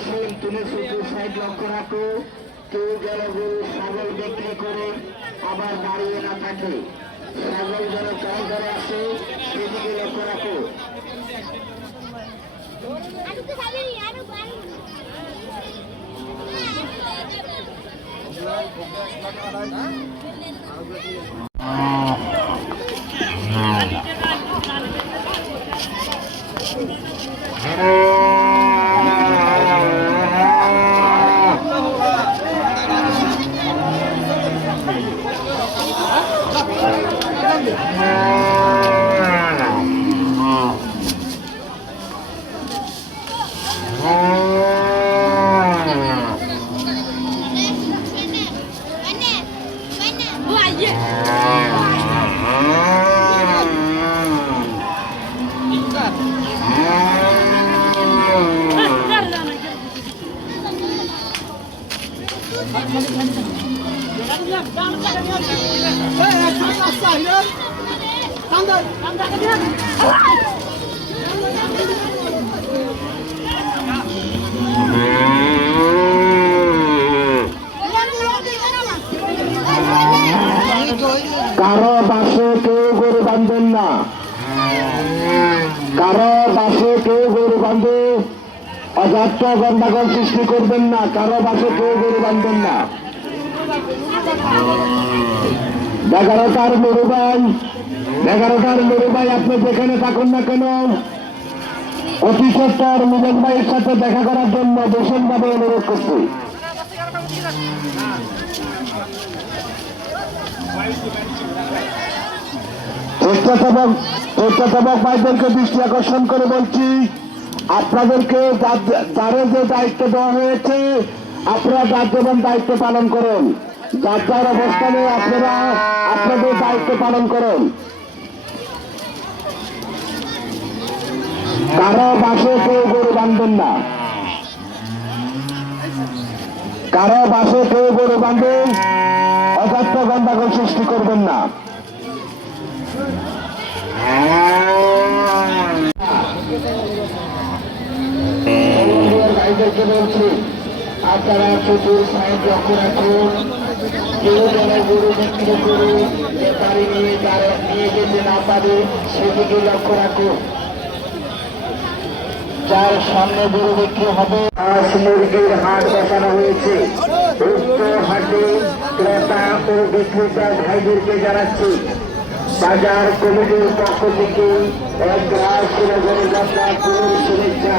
Machine তুলে শুধু side লক্ষ্য রাখো, কেউ যেন গরু ছাগল বিক্রি করে আবার দাঁড়িয়ে না থাকে, ছাগল যেন কাউন্টারে আসে সেদিকে লক্ষ্য রাখো। কারো পাশে কেউ গরু বাঁধবেন না, কারো পাশে কেউ গরু বাঁধে অযাত্রা গন্ডাগোল সৃষ্টি করবেন না, কারো পাশে কেউ গরু বাঁধবেন না। 11টার মেরুভাই আপনি যেখানে থাকুন না কেন অতি সত্তর মিলন ভাইয়ের সাথে দেখা করার জন্য ভীষণভাবে অনুরোধ করছি। স্বেচ্ছাসেবক ভাইদেরকে দৃষ্টি আকর্ষণ করে বলছি, আপনাদেরকে যাদের যে দায়িত্ব দেওয়া হয়েছে আপনারা যার যেমন দায়িত্ব পালন করুন, যার যার অবস্থানে আপনারা আপনাদের দায়িত্ব পালন করুন। কারো বাসে কেউ গরু বাঁধবেন না, কারো বাসে কেউ গরু বাঁধে অযাত্র গন্ডাগোল সৃষ্টি করবেন না। ভাইদেরকে বলছি আপনারা চতুর সাইড লক্ষ্য রাখুন, কেউ যেন গরু বিক্রি করে ব্যাপারী নিয়ে যেতে না পারে সেদিকে লক্ষ্য রাখুন। যার সামনে গরু বিক্রি হবে হাঁস মুরগির হাট বসানো হয়েছে, উক্ত হাটে ক্রেতা ও বিক্রেতা ভাইদেরকে জানাচ্ছি বাজার কমিটির পক্ষ থেকে এক গ্রাস গরু যাত্রা পুরো শুভেচ্ছা।